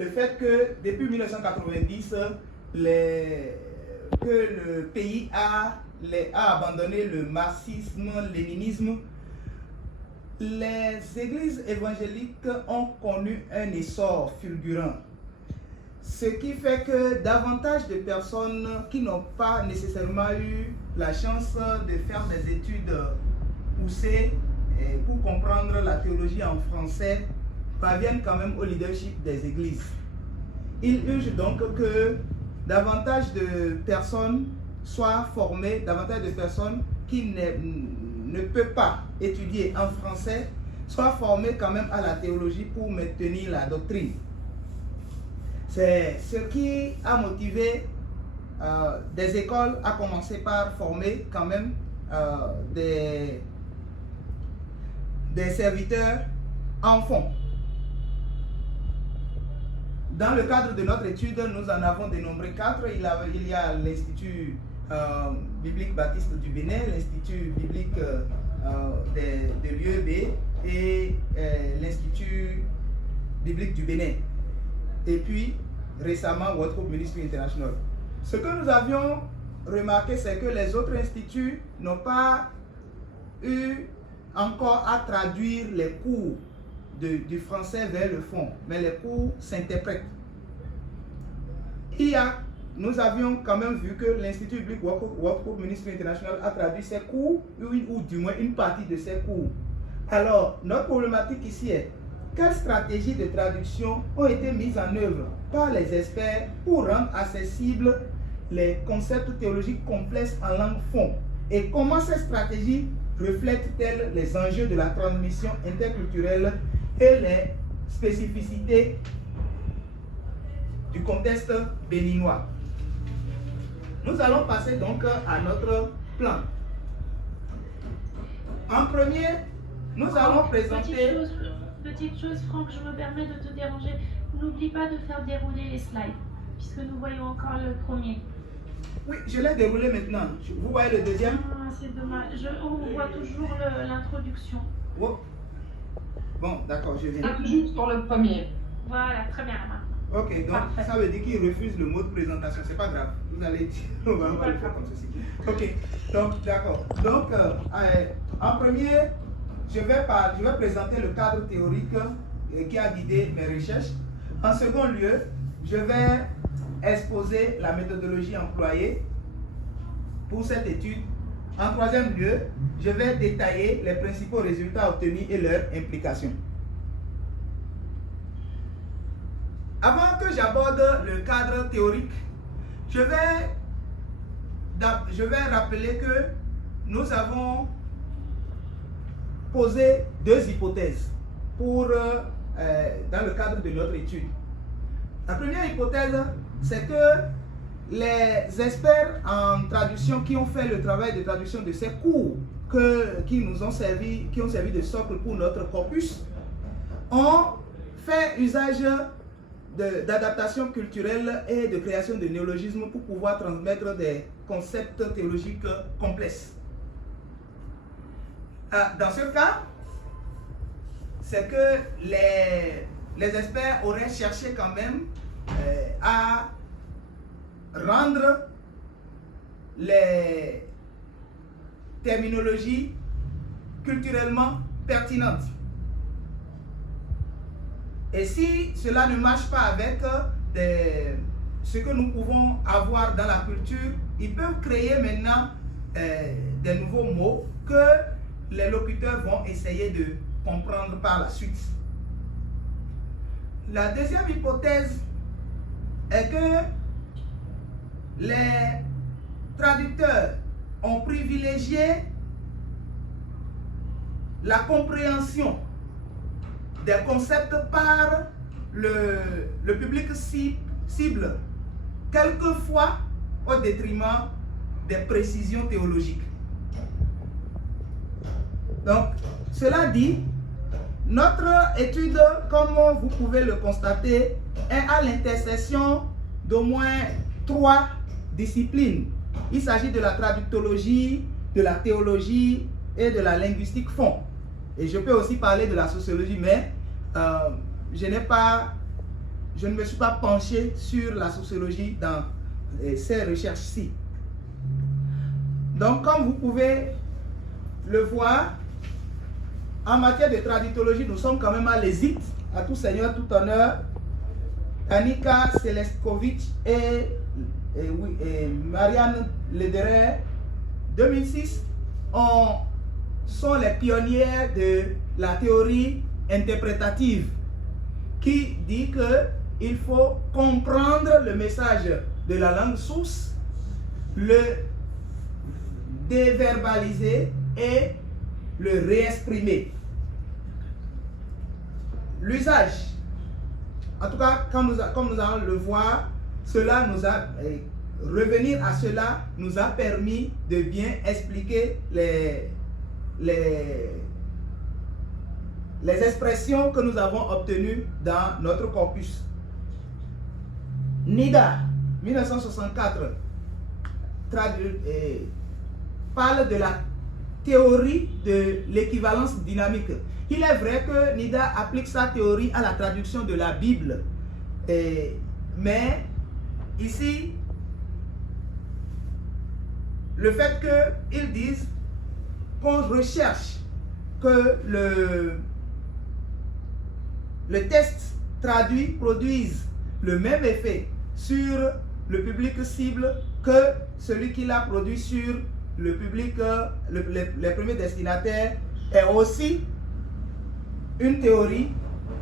le fait que depuis 1990, que le pays a abandonné le marxisme, léninisme, les églises évangéliques ont connu un essor fulgurant. Ce qui fait que davantage de personnes qui n'ont pas nécessairement eu la chance de faire des études poussées pour comprendre la théologie en français parviennent quand même au leadership des églises. Il urge donc que davantage de personnes soient formées, davantage de personnes qui ne peuvent pas étudier en français soient formées quand même à la théologie pour maintenir la doctrine. C'est ce qui a motivé des écoles à commencer par former quand même des serviteurs en fond. Dans le cadre de notre étude, nous en avons dénombré 4. Il y a l'Institut biblique baptiste du Bénin, l'Institut biblique de l'UEB et l'Institut biblique du Bénin. Et puis, récemment, World Hope Ministry International. Ce que nous avions remarqué, c'est que les autres instituts n'ont pas eu encore à traduire les cours du français vers le fond, mais les cours s'interprètent. Nous avions quand même vu que l'Institut biblique World Hope Ministry International a traduit ses cours, ou du moins une partie de ses cours. Alors, notre problématique ici est: quelles stratégies de traduction ont été mises en œuvre par les experts pour rendre accessibles les concepts théologiques complexes en langue fond? Et comment ces stratégies reflètent-elles les enjeux de la transmission interculturelle et les spécificités du contexte béninois? Nous allons passer donc à notre plan. En premier, nous allons présenter... Petite chose, Franck, je me permets de te déranger. N'oublie pas de faire dérouler les slides, puisque nous voyons encore le premier. Oui, je l'ai déroulé maintenant. Vous voyez le deuxième? Ah, c'est dommage. On voit toujours l'introduction. Oh. Bon, d'accord, je viens. Juste pour le premier. Voilà, très bien, maintenant. Ok, donc Parfait. Ça veut dire qu'il refuse le mot de présentation. C'est pas grave. Vous allez dire, on va le faire comme ceci. Ok, donc d'accord. Donc, en premier, je vais présenter le cadre théorique qui a guidé mes recherches. En second lieu, je vais exposer la méthodologie employée pour cette étude. En troisième lieu, je vais détailler les principaux résultats obtenus et leurs implications. Avant que j'aborde le cadre théorique, je vais rappeler que nous avons posé deux hypothèses dans le cadre de notre étude. La première hypothèse, c'est que les experts en traduction qui ont fait le travail de traduction de ces cours qui ont servi de socle pour notre corpus, ont fait usage d'adaptation culturelle et de création de néologismes pour pouvoir transmettre des concepts théologiques complexes. Dans ce cas, c'est que les experts auraient cherché quand même à rendre les terminologies culturellement pertinentes. Et si cela ne marche pas avec ce que nous pouvons avoir dans la culture, ils peuvent créer maintenant des nouveaux mots que les locuteurs vont essayer de comprendre par la suite. La deuxième hypothèse est que les traducteurs ont privilégié la compréhension des concepts par le public cible, quelquefois au détriment des précisions théologiques. Donc, cela dit, notre étude, comme vous pouvez le constater, est à l'intersection d'au moins 3 disciplines. Il s'agit de la traductologie, de la théologie et de la linguistique fond. Et je peux aussi parler de la sociologie, mais je je ne me suis pas penché sur la sociologie dans ces recherches-ci. Donc, comme vous pouvez le voir, en matière de traductologie, nous sommes quand même à l'hésite. À tout seigneur, tout honneur. Anika Seleskovic et Marianne Lederer, 2006, sont les pionnières de la théorie interprétative qui dit qu'il faut comprendre le message de la langue source, le déverbaliser et le réexprimer. L'usage, en tout cas, comme nous allons le voir, cela nous a revenir à cela nous a permis de bien expliquer les expressions que nous avons obtenues dans notre corpus. Nida, 1964, parle de la théorie de l'équivalence dynamique. Il est vrai que Nida applique sa théorie à la traduction de la Bible. Mais ici, le fait qu'ils disent qu'on recherche que le texte traduit produise le même effet sur le public cible que celui qui l'a produit sur le public, les premiers destinataires, est aussi une théorie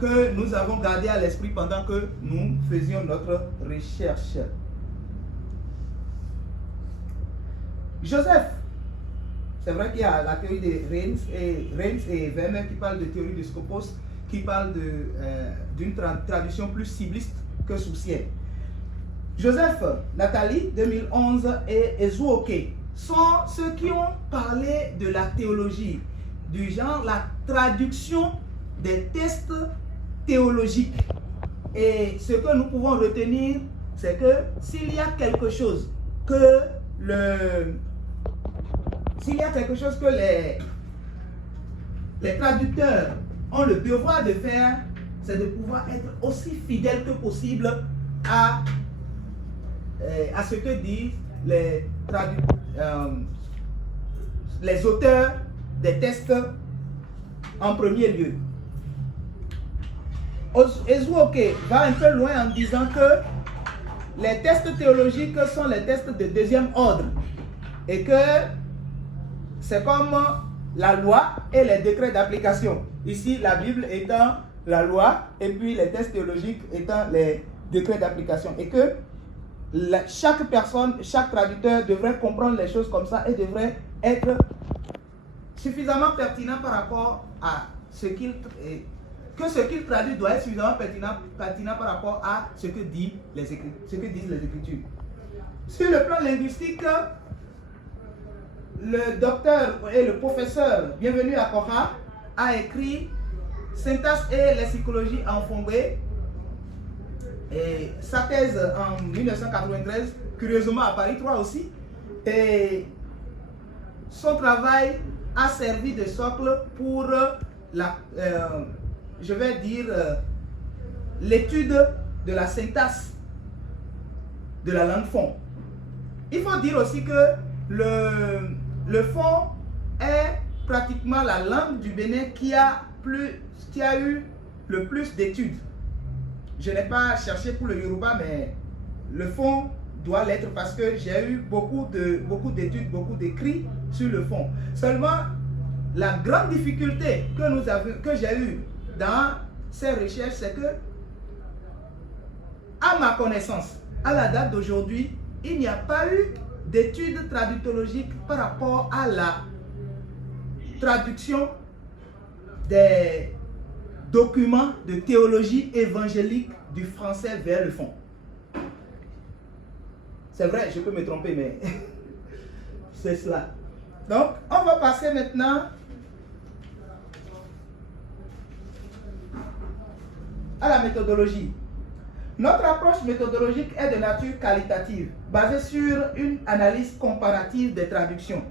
que nous avons gardée à l'esprit pendant que nous faisions notre recherche. Joseph, c'est vrai qu'il y a la théorie de Reims et Vermeer qui parle de théorie de Scopus, qui parle d'une traduction plus cibliste que sourcière. Joseph, Nathalie, 2011, et Ezuoke sont ceux qui ont parlé de la théologie, du genre la traduction des textes théologiques. Et ce que nous pouvons retenir, c'est que s'il y a quelque chose que les traducteurs ont le devoir de faire, c'est de pouvoir être aussi fidèles que possible à ce que disent les auteurs des textes en premier lieu. Ezuoke va un peu loin en disant que les textes théologiques sont les textes de deuxième ordre et que c'est comme la loi et les décrets d'application. Ici, la Bible étant la loi et puis les textes théologiques étant les décrets d'application. Et que chaque personne, chaque traducteur devrait comprendre les choses comme ça et devrait être suffisamment pertinent par rapport à ce qu'il traduit doit être suffisamment pertinent par rapport à ce que disent les Écritures. Sur le plan linguistique, le docteur et le professeur Bienvenu à Cora a écrit Syntaxe et lexicologie en Fongé, et sa thèse en 1993, curieusement à Paris 3 aussi, et son travail a servi de socle pour l'étude de la syntaxe de la langue fon. Il faut dire aussi que le fon est pratiquement la langue du Bénin qui a eu le plus d'études. Je n'ai pas cherché pour le Yoruba, mais le fon doit l'être parce que j'ai eu beaucoup d'études, beaucoup d'écrits sur le fond. Seulement, la grande difficulté que j'ai eue dans ces recherches, c'est que, à ma connaissance, à la date d'aujourd'hui, il n'y a pas eu d'études traductologiques par rapport à la traduction des documents de théologie évangélique du français vers le fond. C'est vrai, je peux me tromper, mais c'est cela. Donc, on va passer maintenant à la méthodologie. Notre approche méthodologique est de nature qualitative, basée sur une analyse comparative des traductions.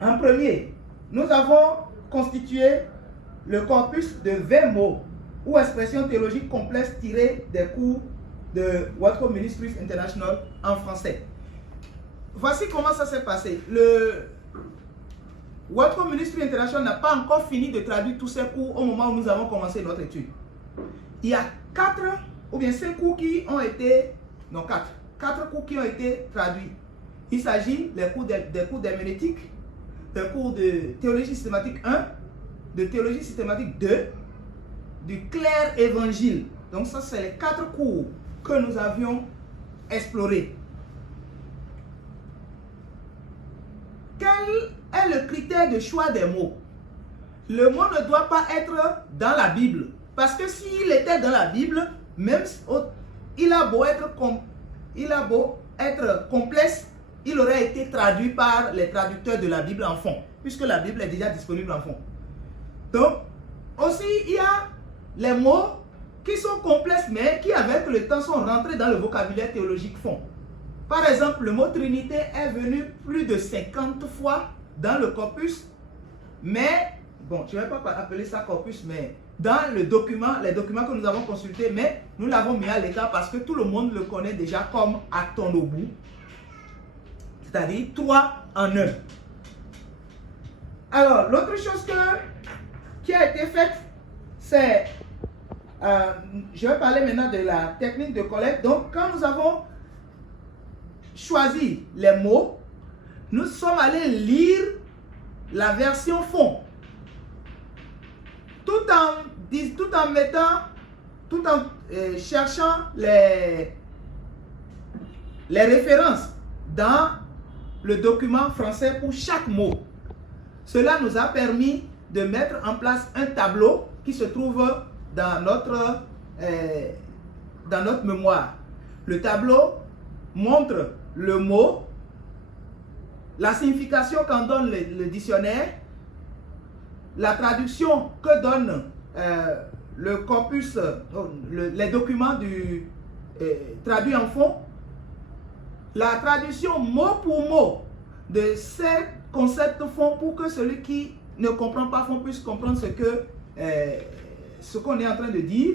En premier, nous avons constitué le corpus de 20 mots ou expression théologique complexe tirée des cours de Wardrobe Ministries International en français. Voici comment ça s'est passé. Le Wardrobe Ministries International n'a pas encore fini de traduire tous ces cours au moment où nous avons commencé notre étude. Il y a 4 ou bien 5 cours qui ont été, non 4 cours qui ont été traduits. Il s'agit des cours d'herméneutique, des cours de théologie systématique 1, de théologie systématique 2, du clair évangile. Donc ça, c'est les 4 cours que nous avions explorés. Quel est le critère de choix des mots? Le mot ne doit pas être dans la Bible. Parce que s'il était dans la Bible, même il a beau être complexe, il aurait été traduit par les traducteurs de la Bible en fond, puisque la Bible est déjà disponible en fond. Donc, aussi, il y a les mots qui sont complexes, mais qui, avec le temps, sont rentrés dans le vocabulaire théologique fond. Par exemple, le mot Trinité est venu plus de 50 fois dans le corpus, mais, bon, je ne vais pas appeler ça corpus, mais dans le document, les documents que nous avons consultés, mais nous l'avons mis à l'écart parce que tout le monde le connaît déjà comme Actonobu, c'est-à-dire 3 en 1. Alors, l'autre chose qui a été faite, c'est, je vais parler maintenant de la technique de collecte. Donc, quand nous avons choisi les mots, nous sommes allés lire la version fond, tout en cherchant les références dans le document français pour chaque mot. Cela nous a permis de mettre en place un tableau qui se trouve dans notre mémoire. Le tableau montre le mot, la signification qu'en donne le dictionnaire, la traduction que donne le corpus, les documents traduits en fond, la traduction mot pour mot de ces concepts fond pour que celui qui ne comprend pas fond puisse comprendre ce qu'on est en train de dire,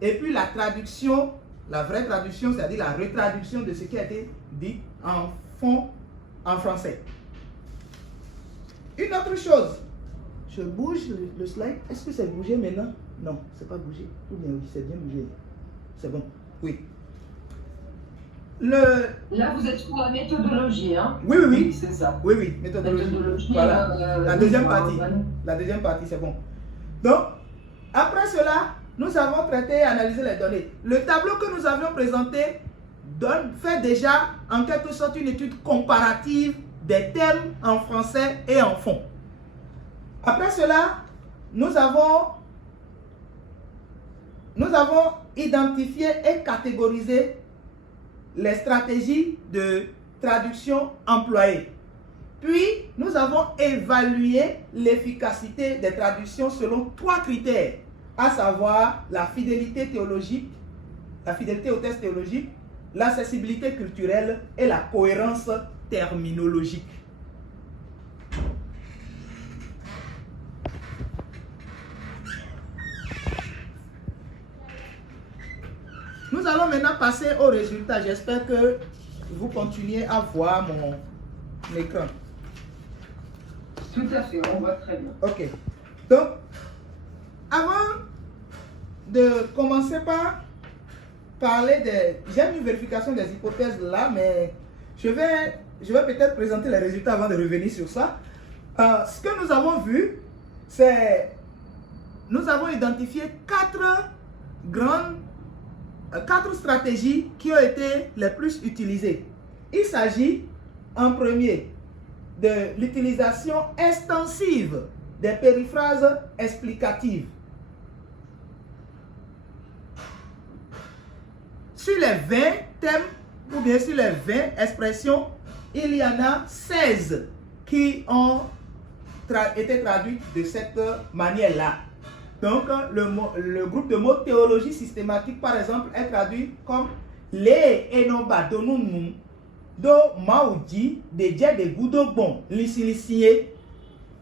et puis la traduction, la vraie traduction, c'est-à-dire la retraduction de ce qui a été dit en fond en français. Une autre chose, je bouge le slide. Est-ce que c'est bougé maintenant? Non, c'est pas bougé. Ou bien oui, c'est bien bougé. C'est bon. Oui. Là, vous êtes sur la méthodologie, hein? Oui, oui, oui. C'est ça. Oui, oui, méthodologie. Voilà. La deuxième partie. La deuxième partie, c'est bon. Donc, après cela, nous avons traité et analysé les données. Le tableau que nous avions présenté fait déjà, en quelque sorte, une étude comparative des termes en français et en fond. Après cela, nous avons identifié et catégorisé les stratégies de traduction employées. Puis, nous avons évalué l'efficacité des traductions selon 3 critères, à savoir la fidélité théologique, la fidélité au texte théologique, l'accessibilité culturelle et la cohérence terminologique. Nous allons maintenant passer aux résultats. J'espère que vous continuez à voir mon écran. Tout à fait, on voit très bien. Ok. Donc, avant de commencer par parler des... J'ai une vérification des hypothèses là, mais je vais peut-être présenter les résultats avant de revenir sur ça. Ce que nous avons vu, c'est... Nous avons identifié 4 stratégies qui ont été les plus utilisées. Il s'agit en premier de l'utilisation extensive des périphrases explicatives. Sur les 20 thèmes, ou bien sur les 20 expressions, il y en a 16 qui ont été traduites de cette manière-là. Donc, le groupe de mots théologie systématique, par exemple, est traduit comme les enoba donunu do maudi de dje de gudo bon lisilie.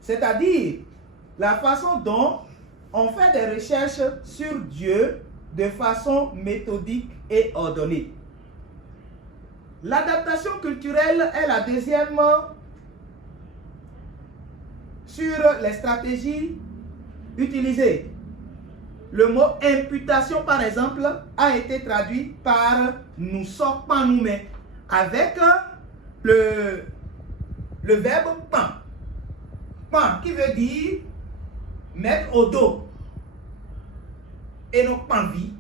C'est-à-dire la façon dont on fait des recherches sur Dieu de façon méthodique et ordonnée. L'adaptation culturelle est la deuxième sur les stratégies utilisées. Le mot imputation, par exemple, a été traduit par nous sommes pas nous-mêmes avec le verbe pan. Pan qui veut dire mettre au dos et non pan vie.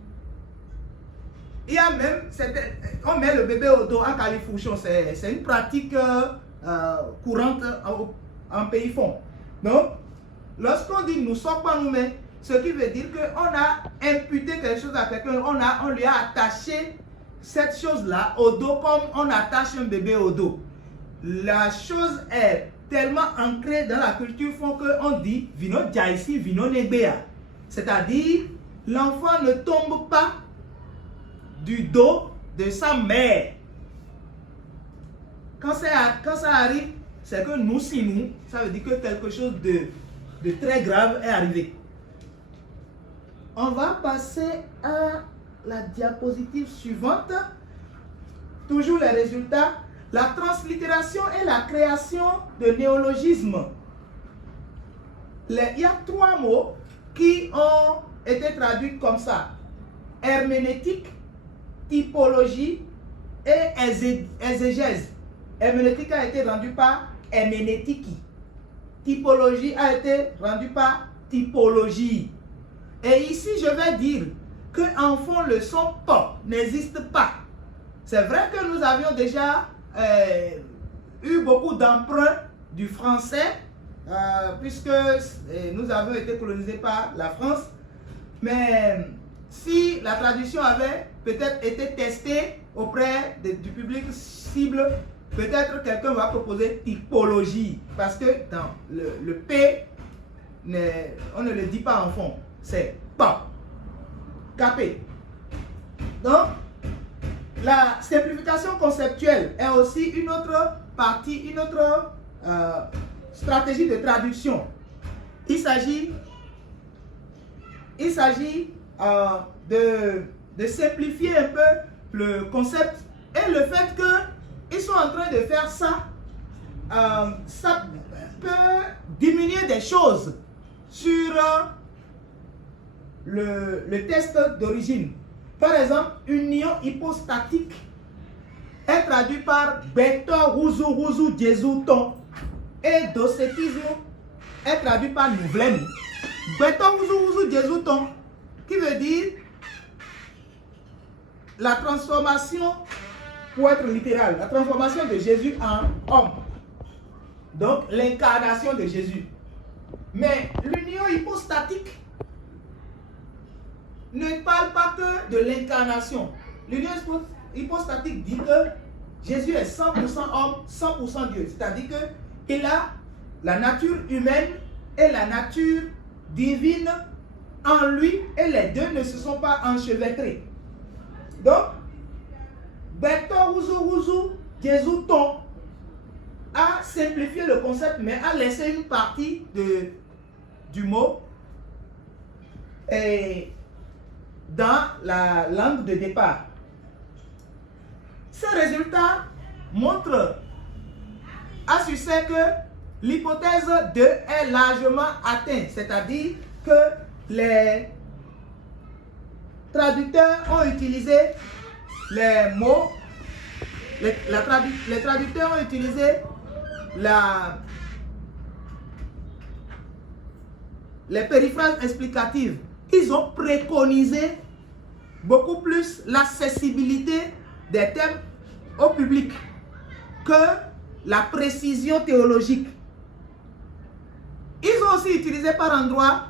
Il y a même, on met le bébé au dos en califourchon, c'est une pratique courante en pays fond. Donc, lorsqu'on dit nous sommes pas nous-mêmes, ce qui veut dire qu'on a imputé quelque chose à quelqu'un, on lui a attaché cette chose-là au dos comme on attache un bébé au dos. La chose est tellement ancrée dans la culture fond qu'on dit vino jaisi, vino nebea. C'est-à-dire, l'enfant ne tombe pas du dos de sa mère. Quand ça arrive, c'est que nous, si nous, ça veut dire que quelque chose de très grave est arrivé. On va passer à la diapositive suivante. Toujours les résultats. La translittération et la création de néologismes. Il y a 3 mots qui ont été traduits comme ça. Herméneutique, typologie et exégèse. Herméneutique a été rendu par herménétiki. Typologie a été rendu par typologie. Et ici, je vais dire que en fond, le son pop n'existe pas. C'est vrai que nous avions déjà eu beaucoup d'emprunts du français, puisque nous avons été colonisés par la France. Mais si la traduction avait peut-être été testée auprès du public cible, peut-être quelqu'un va proposer typologie, parce que dans le P, on ne le dit pas en fond, c'est pas capé. Donc, la simplification conceptuelle est aussi une autre partie, une autre stratégie de traduction. Il s'agit de simplifier un peu le concept et le fait qu'ils sont en train de faire ça, ça peut diminuer des choses sur le test d'origine. Par exemple, union hypostatique est traduit par Beto Ruzu Ruzu Jesu Ton et docétisme est traduit par Nouvelaine. Beto Ruzu Ruzu Jesu Ton qui veut dire la transformation, pour être littéral, la transformation de Jésus en homme. Donc l'incarnation de Jésus. Mais l'union hypostatique ne parle pas que de l'incarnation. L'union hypostatique dit que Jésus est 100% homme, 100% Dieu. C'est-à-dire qu'il a la nature humaine et la nature divine en lui et les deux ne se sont pas enchevêtrés. Donc, Beto Ruzu Ruzu Jesu Ton a simplifié le concept mais a laissé une partie du mot dans la langue de départ. Ces résultats montrent à succès que l'hypothèse 2 est largement atteinte, c'est-à-dire que les traducteurs ont utilisé les mots, les traducteurs ont utilisé les périphrases explicatives. Ils ont préconisé beaucoup plus l'accessibilité des thèmes au public que la précision théologique. Ils ont aussi utilisé par endroits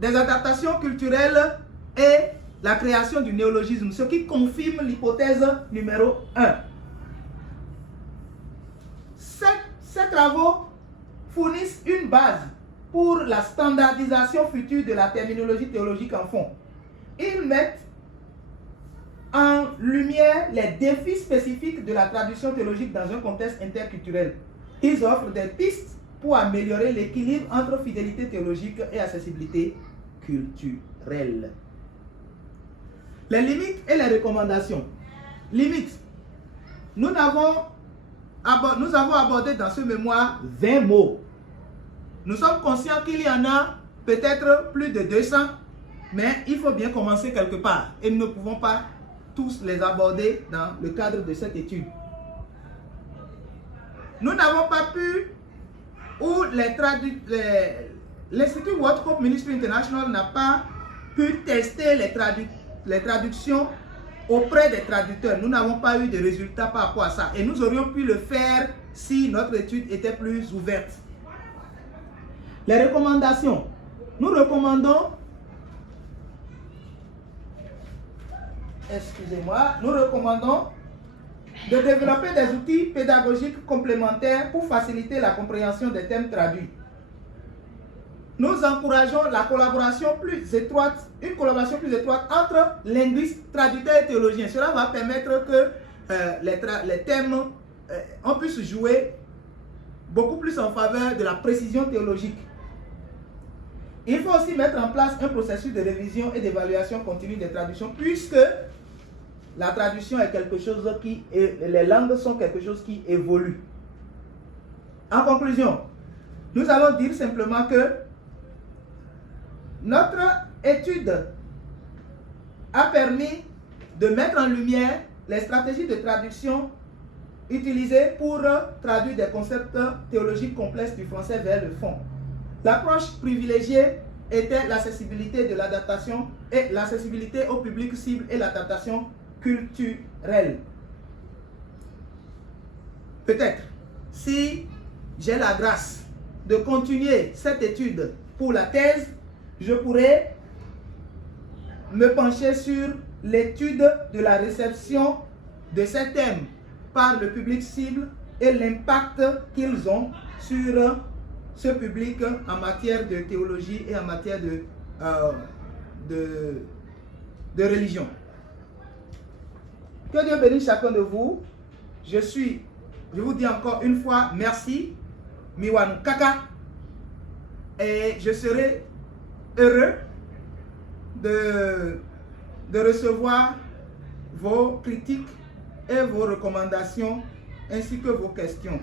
des adaptations culturelles et la création du néologisme, ce qui confirme l'hypothèse numéro 1. Ces travaux fournissent une base pour la standardisation future de la terminologie théologique en fond. Ils mettent en lumière les défis spécifiques de la traduction théologique dans un contexte interculturel. Ils offrent des pistes pour améliorer l'équilibre entre fidélité théologique et accessibilité culturelle. Les limites et les recommandations. Limites. Nous avons abordé dans ce mémoire 20 mots. Nous sommes conscients qu'il y en a peut-être plus de 200, mais il faut bien commencer quelque part. Et nous ne pouvons pas tous les aborder dans le cadre de cette étude. Nous n'avons pas pu, ou l'Institut World Hope Ministry International n'a pas pu tester les traductions auprès des traducteurs. Nous n'avons pas eu de résultats par rapport à ça. Et nous aurions pu le faire si notre étude était plus ouverte. Les recommandations. Nous recommandons, de développer des outils pédagogiques complémentaires pour faciliter la compréhension des thèmes traduits. Nous encourageons la collaboration plus étroite, une collaboration plus étroite entre linguistes, traducteurs et théologiens. Cela va permettre que les thèmes on puisse jouer beaucoup plus en faveur de la précision théologique. Il faut aussi mettre en place un processus de révision et d'évaluation continue des traductions, puisque la traduction est quelque chose les langues sont quelque chose qui évolue. En conclusion, nous allons dire simplement que notre étude a permis de mettre en lumière les stratégies de traduction utilisées pour traduire des concepts théologiques complexes du français vers le fond. L'approche privilégiée était l'accessibilité de l'adaptation et l'accessibilité au public cible et l'adaptation culturelle. Peut-être, si j'ai la grâce de continuer cette étude pour la thèse, je pourrais me pencher sur l'étude de la réception de ces thèmes par le public cible et l'impact qu'ils ont sur ce public en matière de théologie et en matière de religion. Que Dieu bénisse chacun de vous. Je vous dis encore une fois merci, Miwan Kaka, et je serai heureux de recevoir vos critiques et vos recommandations ainsi que vos questions.